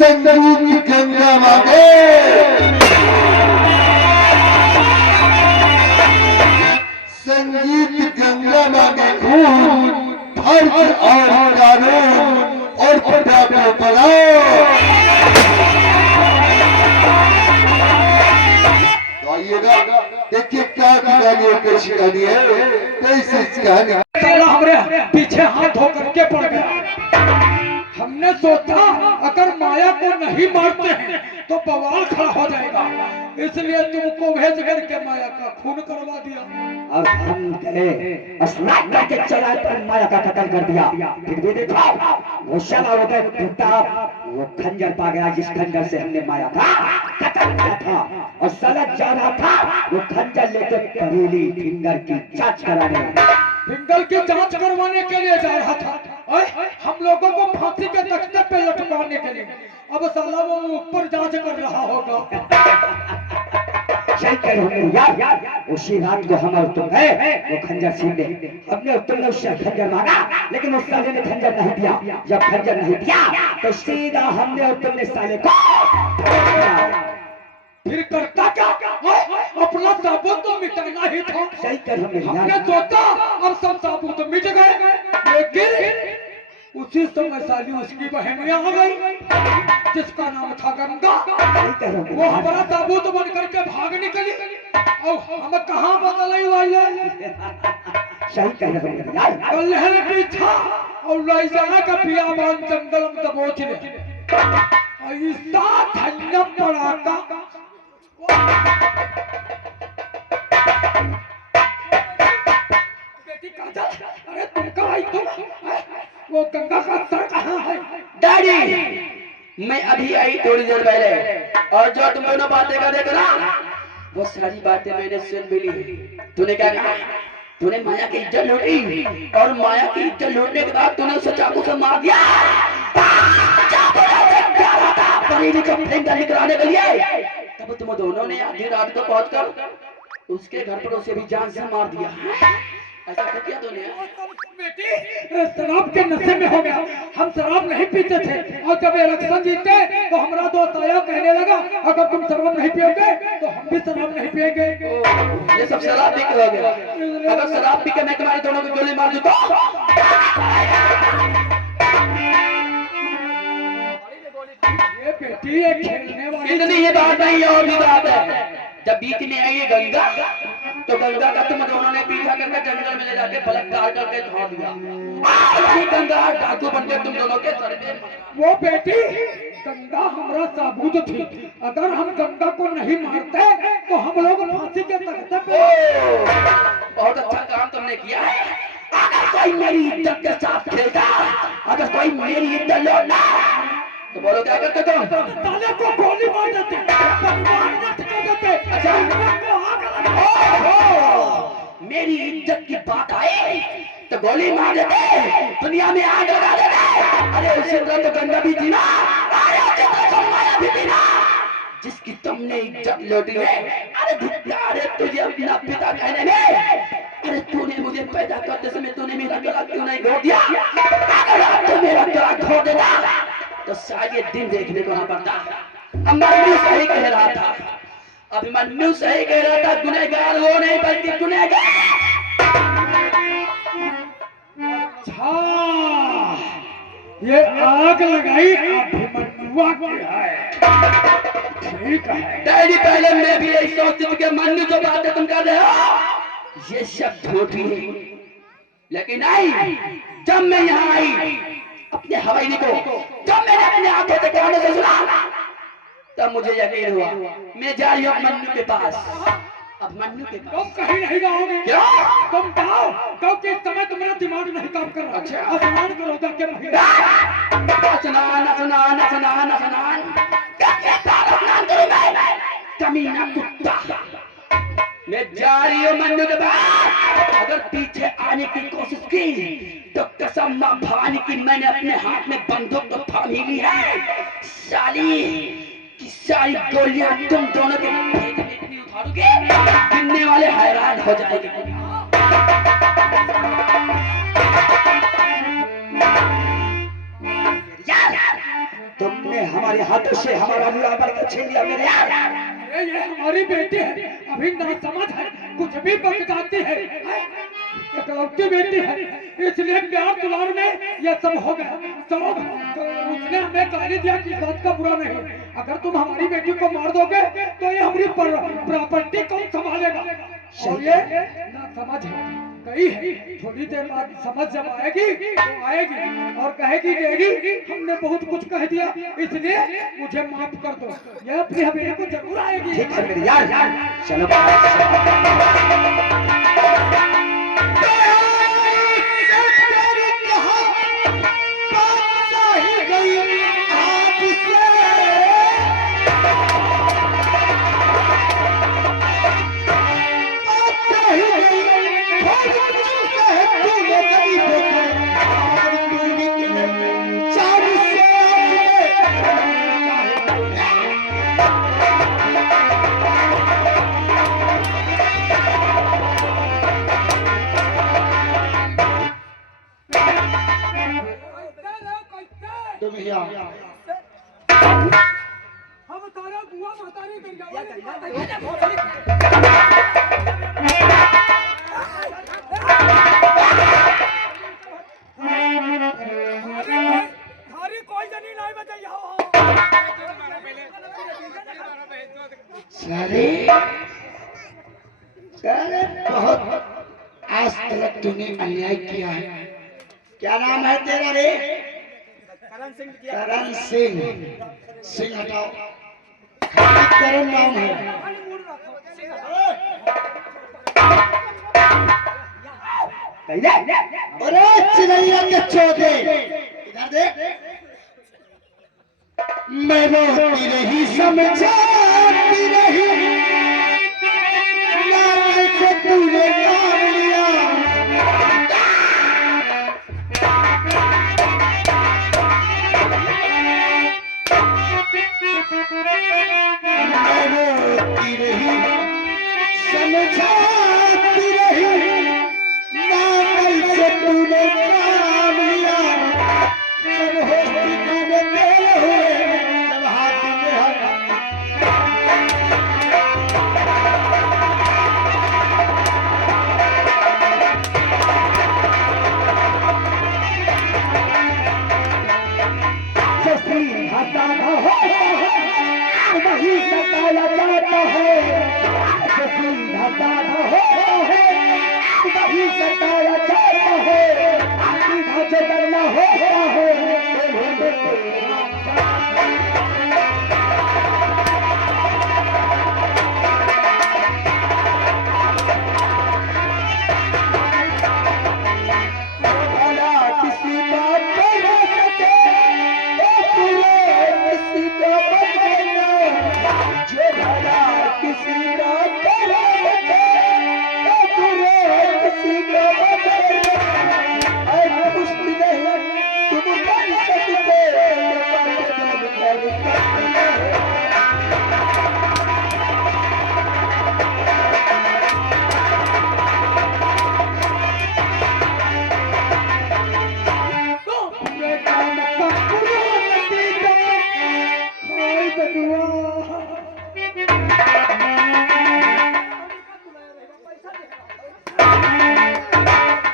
संगीत गंगा मांगे, संगीत गंगा मांगे खून, फर्ज और कानून और पटाखे बनाओ। तो आइएगा, देखिए क्या कहानी पेश कहानी है, कैसे कहानी। हमारे पीछे हाथ धो करके पड़ गया। हमने सोचा अगर माया को नहीं मारते हैं तो बवाल खड़ा हो जाएगा, इसलिए तुमको भेज करके माया का खून करवा दिया। और हम गए स्नान करके चला पर माया का कत्ल कर दिया। फिर भी देखो वो शाला उधर प्रताप वो खंजर पा गया जिस खंजर से हमने माया का कत्ल किया था, और साला जा रहा था वो खंजर लेके बरेली फिंगर की जांच कराने। फिंगर की जांच करवाने के लिए जा रहा था, हम लोगों को फांसी के तख्ते पे लटकाने के लिए। अब साला वो ऊपर जांच कर रहा होगा। सही कह रहे हो यार, उसी रात को हम और तुम गए वो खंजर छीनने। हमने तुमने उससे खंजर मांगा लेकिन उस साले ने खंजर नहीं दिया। जब खंजर नहीं दिया तो सीधा हमने और तुमने साले को फिर करता क्या? अपना साबुत तो मिटाना ही था। सही कर हमने सोचा अब सब साबुत मिट गए, लेकिन उसी समय साली उसकी बहन आ गई जिसका नाम था गंगा। वो हमारा ताबूत बन करके भाग निकली और हम कहाँ बदलाई वाले। सही कह रहे हो यार, कल्हर पीछा और लाई जाना का बियाबान जंगल में दबोच ले। ऐसा ठंडा पड़ाका अरे तुम कहाँ आई तुम? वो गंगा का सर कहाँ है? डैडी मैं अभी आई थोड़ी देर पहले, और जो तुम दोनों बातें कर रहे थे ना वो सारी बातें मैंने सुन भी ली। तूने क्या कहा? तूने माया की इज्जत लूटी, और माया की इज्जत लूटने के बाद तूने उसे चाकू से मार दिया। बरेली को फिंगर निकलाने के लिए तब तुम दोनों ने आधी रात को पहुंचकर उसके घर पर उसे भी जान से मार दिया। ऐसा क्यों किया तूने? बेटी शराब के नशे में हो गया। हम शराब नहीं पीते थे, और जब इलेक्शन जीते तो हमारा दोस्त आया कहने लगा अगर तुम शराब नहीं पियोगे तो हम भी शराब नहीं पिएंगे। ये सब शराब पी के हो गया। अगर शराब पी के मैं तुम्हारे दोनों को गोली मार दूं तो? ये बेटी ये खेलने वाली इतनी ये बात नहीं है, और भी बात है। जब बीच में आई ये गंगा तो गंगा का तुम दोनों ने पीछा करके जंगल में ले जाके बलात्कार करके छोड़ दिया। ये गंगा डाकू बनकर तुम दोनों के सर पे। वो बेटी गंगा हमारा साबुत थी, अगर हम गंगा को नहीं मारते तो हम लोग फांसी के तख्ते पे। बहुत अच्छा काम तुमने किया है। अगर कोई मेरी इज्जत के साथ खेलता, अगर कोई मेरी इज्जत लौटना तो बोलो क्या करते तुम? साले को गोली मार देते, परिवार नष्ट कर देते। मेरी इज्जत की बात आई तो गोली मार देते, दुनिया में आग लगा देते। अरे उसी तरह तो गंगा भी थी ना, अरे उसी तरह तो माया भी थी ना, जिसकी तुमने इज्जत लूटी है। अरे तुझे अपना पिता कहने में, अरे तूने मुझे पैदा करते समय तूने मेरा गला क्यों नहीं घोट दिया? अगर तू मेरा गला घोट देता तो शायद ये दिन देखने को ना पड़ता। अभिमन्यु सही कह रहा था, अभिमन्यु सही कह रहा था, गुनहगार वो नहीं बल्कि गुनहगार। अच्छा ये आग लगाई अभिमन्युआ की है। ठीक है डैडी, पहले मैं भी यही सोचती थी कि मन्यु जो बातें तुम कर रहे हो ये सब झूठी है, लेकिन नहीं, जब मैं यहाँ आई अपने हवाई को, जब मैंने अपने आंखों से कानों से सुना तब मुझे यकीन हुआ। मैं जा रही हूँ मन्नू के पास। अब मन्नू के पास। तुम कहीं नहीं जाओगे। क्यों? तुम जाओ क्योंकि इस समय तुम्हारा दिमाग नहीं काम कर रहा। अच्छा। स्नान करो जाके महिला। स्नान स्नान स्नान स्नान कैसे स्नान करूँ मैं? कमीना कुत्ता। मैं जा रही हूँ मन्नू के पास। अगर पीछे आने की कोशिश की तो कसम माँ भानी की मैंने अपने हाथ में बंदूक तो थाम ही ली है। साली की सारी गोलियां तुम दोनों के पेट में इतनी उतारूंगी, गिनने वाले हैरान हो जाएंगे। तुमने हमारे हाथों से हमारा विवाह करके छीन लिया मेरे यार। अरे ये हमारी बेटी है, अभी ना समझ है, कुछ भी बक जाती है, इकलौती बेटी है, इसलिए प्यार दुलार में ये सब हो गया। तो उसने हमें गाली दिया कि इस बात का बुरा नहीं, अगर तुम हमारी बेटी को मार दोगे तो ये हमारी प्रॉपर्टी कौन संभालेगा। और ये ना समझ है, गई है, थोड़ी देर बाद समझ जब आएगी तो आएगी और कहेगी डैडी हमने बहुत कुछ कह दिया इसलिए मुझे माफ कर दो, यह अपनी हवेली को जरूर आएगी। ठीक है मेरे यार, चलो तुम ही आओ। हम तारा बुआ मातारी कोई जनी नहीं बताई अरे बहुत आज तक तूने अन्याय किया है। क्या नाम है तेरा रे? करण सिंह। सिंह हटाओ, करण नाम है। अरे चिड़ैया के चौथे इधर देख, मैं रोती रही समझाती रही को तूने काम लिया। मैं रोती रही समझाती रही से तूने काम लिया। जब हॉस्पिटल में गए हुए जब हाथ में वही सताया जाता है, वही सताया जाता है, सीधा से डरना होता है।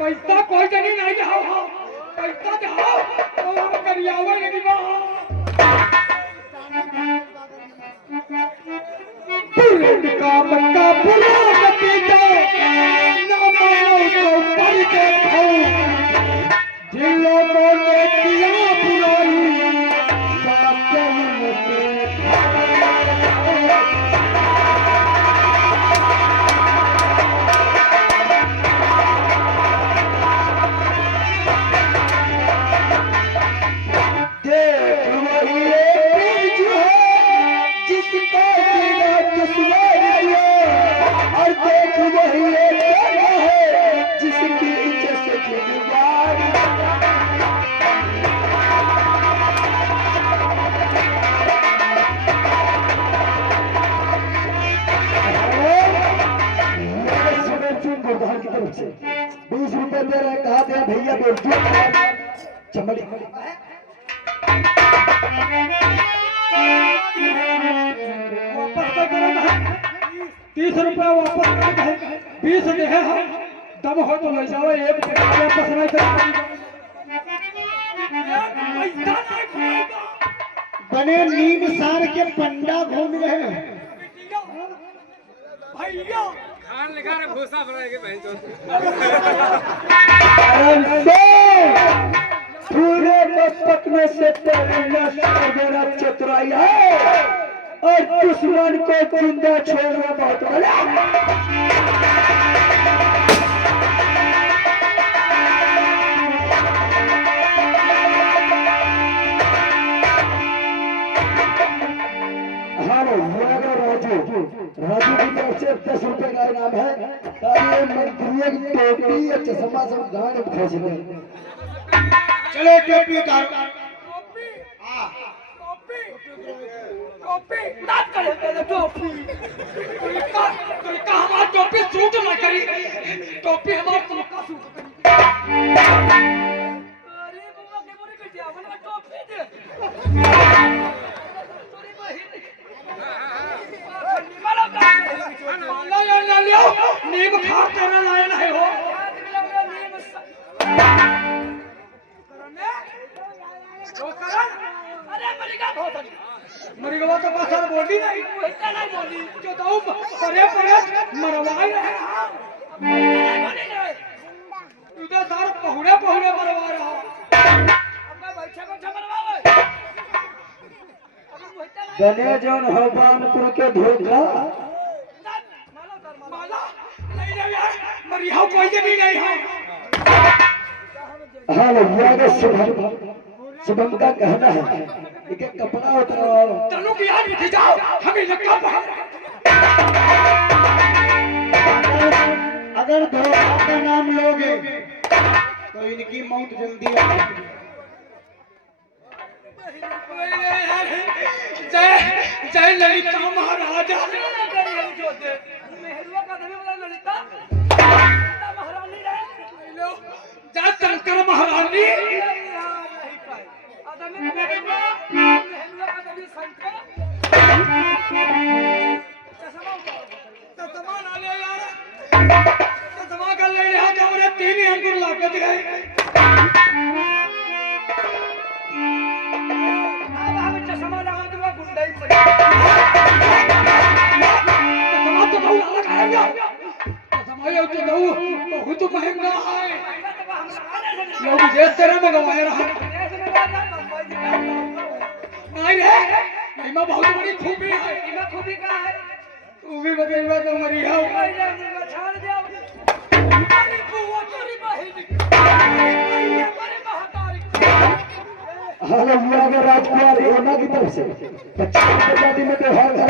पैसा कोई जनी नहीं जाओ, पैसा जाओ तो हम करियावा नहीं बाहर। पूरे का मक्का पूरा नतीजा ना मानो तो पर के खाओ, जिन लोगों ने किया बुराई साथ में की तरफ से 20 रुपए दे रहे, कहा गया भैया चमड़ी वापस कर देना है 30 रुपया वापस कर दे 20 दे है दम हो तो ले जाओ एक वापस नहीं कर बने नीम सार के पंडा घूम रहे हैं भैया खान लिखा है भूसा भरा के बहन चोद पूरे मस्तक में से तेरा चतुराई है और दुश्मन को जिंदा छोड़ना बहुत बड़ा राजू की तरफ से 10 रुपए का इनाम है ताकि मंत्री की टोपी या चश्मा सब गाने में खींच ले चलो टोपी उतारो टोपी नाच करे पहले टोपी तो का हमार टोपी सूट ना करी टोपी हमार तुमका सूट करी अरे बुआ के बोले के जावन में टोपी दे तोरी बहिन नीम खा तेरा लायन है हो मरिगवा तो बसर बोली नहीं बोली जो तो परे परे मरवाई है तू सार पहुड़े पहुड़े मरवा रहा बने जौन हरबानपुर के धोखा मरिया कोई भी नहीं है हाँ भैया के शुभम का कहना है कि कपड़ा उतराओ तनु की याद उठ जाओ हमें लगा अगर धोखा का नाम लोगे तो इनकी मौत जल्दी आएगी जय जय ललिता महाराजा जय शंकर महारानी चश्मा कर ले हमारे 3 अंकुर लागत है चश्मा लगा दूंगा गुंडाई बहुत महंगा है लोग विदेश से मंगवाए रहा नहीं रे इमा बहुत बड़ी खूबी है इमा खूबी का है तू भी बतेगा तो मरी है छोड़ दे अरे बुआ तेरी बहन ये बड़े महातारी हाँ भैया के राजकुमार एना की तरफ से 50 आजादी में तो हर घर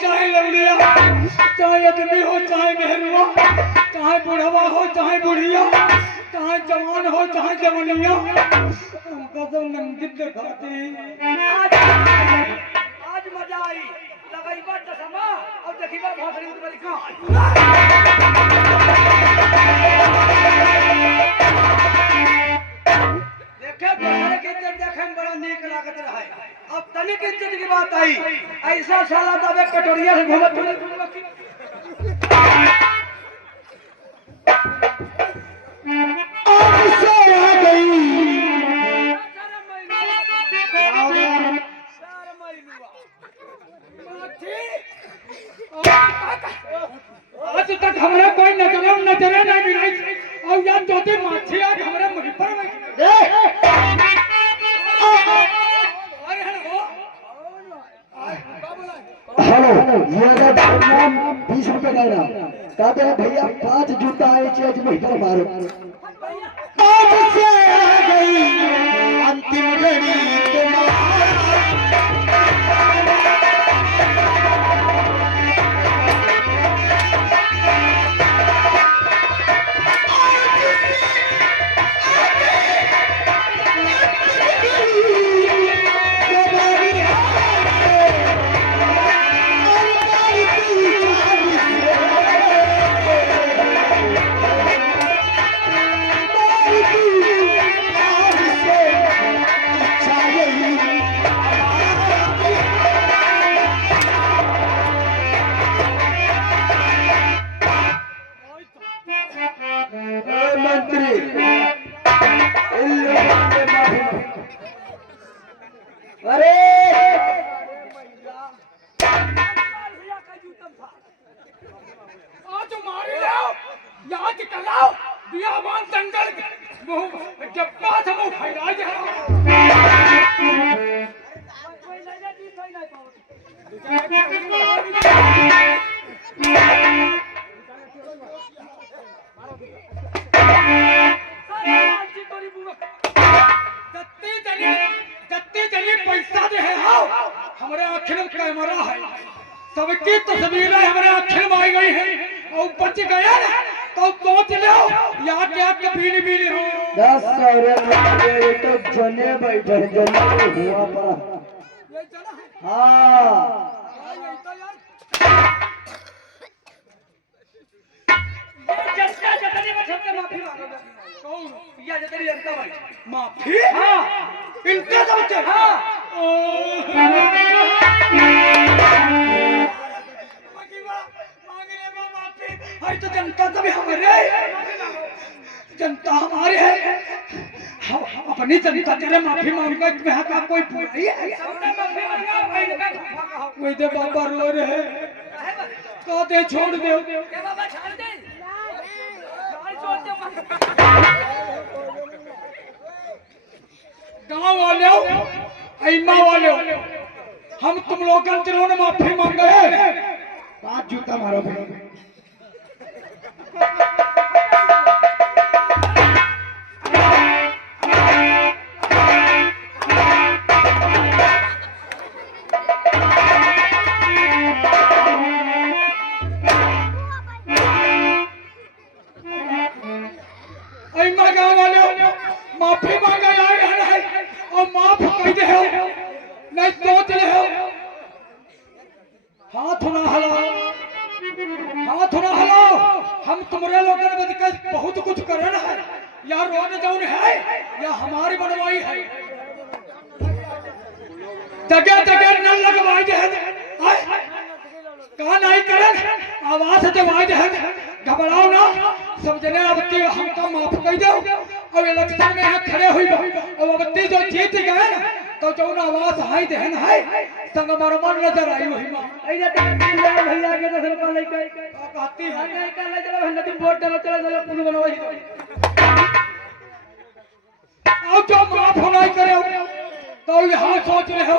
चाहे लवलिया चाहे आदमी हो चाहे मेहरुआ चाहे बुढ़वा हो चाहे बुढ़िया चाहे जवान हो चाहे जवनिया हमका तो नंदित दिखाती आज मजा आई लगाईबा चश्मा और देखीबा भोसड़ी उतरी का देखे बिहार के इज्जत देखे में बड़ा नीक लागत रहा है अब तनिक इज्जत की बात आई ऐसा साला दबे कटोरिया से घूमत आज तक हमारा कोई नजरे नहीं मिलाई और यार दो दिन माछी आज हमारे मुझ पर हेलो ये नाम 20 रुपए का इनाम कहते हैं भैया 5 जूता आए चीज में पर मारो आज से आ गई अंतिम घड़ी बियाबान जंगल जब बात हम फैला जा जत्ते जने पैसा दे है हमारे आखिर में कैमरा है सबकी तस्वीरें हमारे आखिर में आई गई है और बच गए तो सोच लो या क्या बीनी बीनी हो 10 रुपये तो जने बैठे जने हुआ पर हाँ माफी हाँ इनका तो बच्चे हाँ तो जनता तभी हमारे जनता हमारे है अपनी जनता तेरे माफी मांगेगा तुम्हें का कोई बुराई है वही दे बाबा रो रहे कहते छोड़ दे गाँव वाले ऐमा वाले हम तुम लोग जिन्होंने माफी मांगे 5 जूता मारो ऐमा गाँव वाले माफी मांगा है और माफ कर दे हो नहीं सोच ले हो हाथ ना हलाओ हम तुम्हारे लोगों ने बदकर बहुत कुछ करना है या रोड जाऊन है या हमारी बनवाई है जगह जगह नल लगवाई दे कहा नहीं करें आवाज दवाई दे घबराओ ना सब जने अब हमका माफ कर दो और इलेक्शन में यहाँ खड़े हुई और अब जो जीत गए ना तो जो आवाज हाई देन है संग मरमर नजर आई वही मां ऐसा भैया के 10 रुपया लेके कहती है नहीं ले चलो नदी वोट चलो चलो पुल बनवाई और जो माफ नहीं करे तो यहाँ सोच रहे हो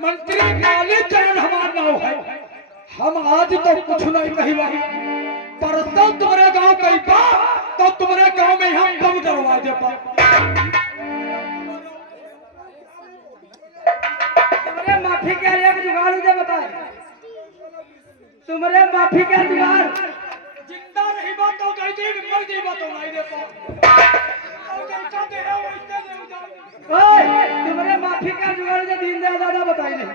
मंत्री कालीचरण हमारा नाम है हम आज तो कुछ नहीं कही परसों तुम्हारे गांव कही तो तुम्हारे गांव में हम बम दरवाजे पर तुम्हारे माफी के एक जुगाड़ मुझे बताए तुम्हारे माफी के जुगाड़ जिंदा रही बात तो कही थी मर गई बात तो नहीं दे तुम्हारे माफी का जुगाड़ मुझे दिन दे दादा बताई नहीं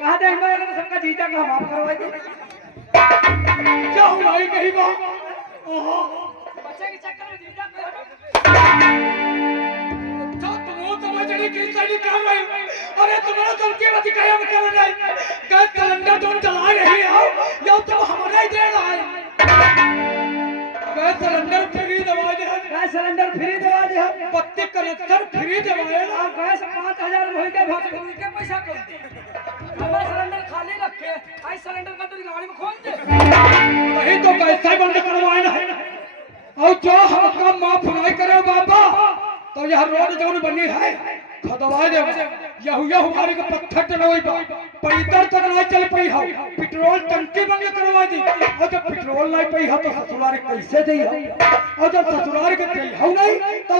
कहा थे मैं सबका जीता का माफ करवाई थी क्या हुआ ही कही बात बच्चे के चक्कर में जीता अरे तुम्हारा दल के बच्चे क्या कर रहे हैं गैस सिलेंडर तुम चला रहे हो या तुम हमारा ही दे रहा है गैस सिलेंडर फ्री दवा दे गैस सिलेंडर फ्री दवा दे पत्ते कनेक्शन फ्री दवाए और गैस 5000 होई के भाग के पैसा कौन दे हमारा सिलेंडर खाली रखे आई सिलेंडर का तो गाड़ी में खोल दे वही तो पैसा बंद करवाए ना और जो हमका माफ नहीं करे बाबा तो यह रोड जौन बनी है खदवा दे यहू हमारे को पत्थर चलवाई पैदल तक नहीं चल पई हो पेट्रोल टंकी बंद करवा दी और जब पेट्रोल नहीं पई हो तो ससुराल कैसे दी हो और जब ससुराल के गई हो नहीं तो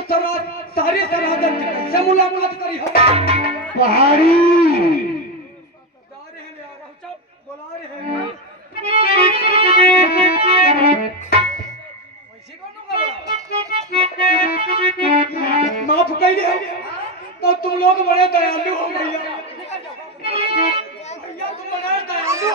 सारी सरादन के कैसे मुलाकात करी हो पहाड़ी जा रहे हैं यार बुला रहे हैं माफ कर दे तो तुम लोग बड़े दयालु हो भैया भैया तुम बड़े दयालु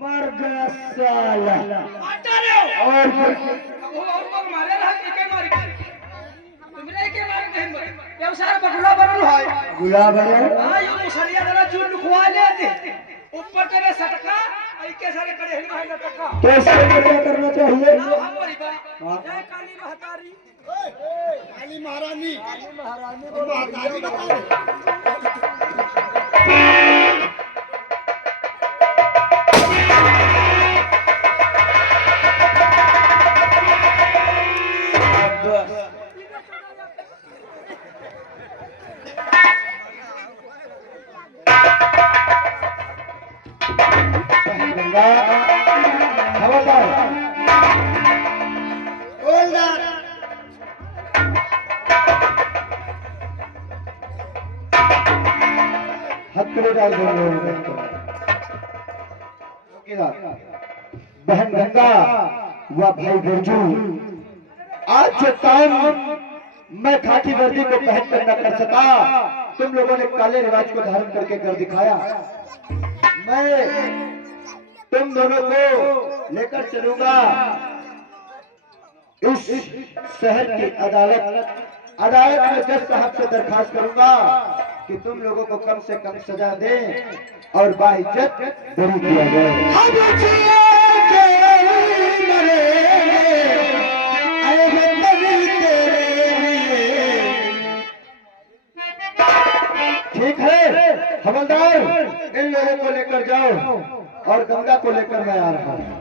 मर गया साला। और लोग मारे रहा के मार के तुमरे के मार के हिम्मत ये सारा बगुला बनल है गुलाब है हां यो मुसलिया वाला चूल लुकवा लेते ऊपर तेरे सटका ऐके सारे खड़े हिल है लटका कैसे क्या करना चाहिए? हमारी बात जय काली महतारी काली महारानी को महतारी बता गंगा खबरदार हथकड़ी डाल देंगे बहन गंगा व भाई बिरजू, आज जो काम मैं खाकी वर्दी को पहन कर न कर सका, तुम लोगों ने काले रिवाज को धारण करके कर दिखाया। मैं तुम दोनों को लेकर चलूंगा इस शहर की अदालत में जज साहब से दरखास्त करूंगा कि तुम लोगों को कम से कम सजा दें और बाइज्जत बरी किया जाए। ठीक है हवलदार, इन लोगों को लेकर जाओ और गंगा को लेकर मैं आ रहा हूं।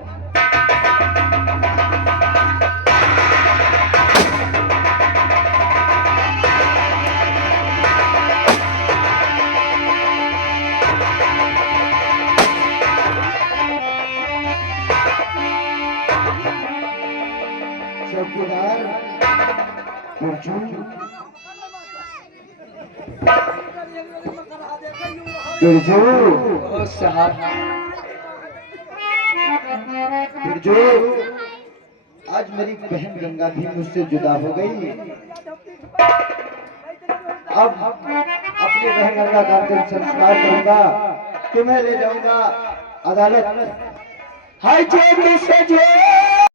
चौकीदार बिरजू साहब, बिरजू आज मेरी बहन गंगा भी मुझसे जुदा हो गई। अब अपनी बहन गंगा का अंतिम संस्कार करूंगा, तुम्हें ले जाऊंगा अदालत। हाय जो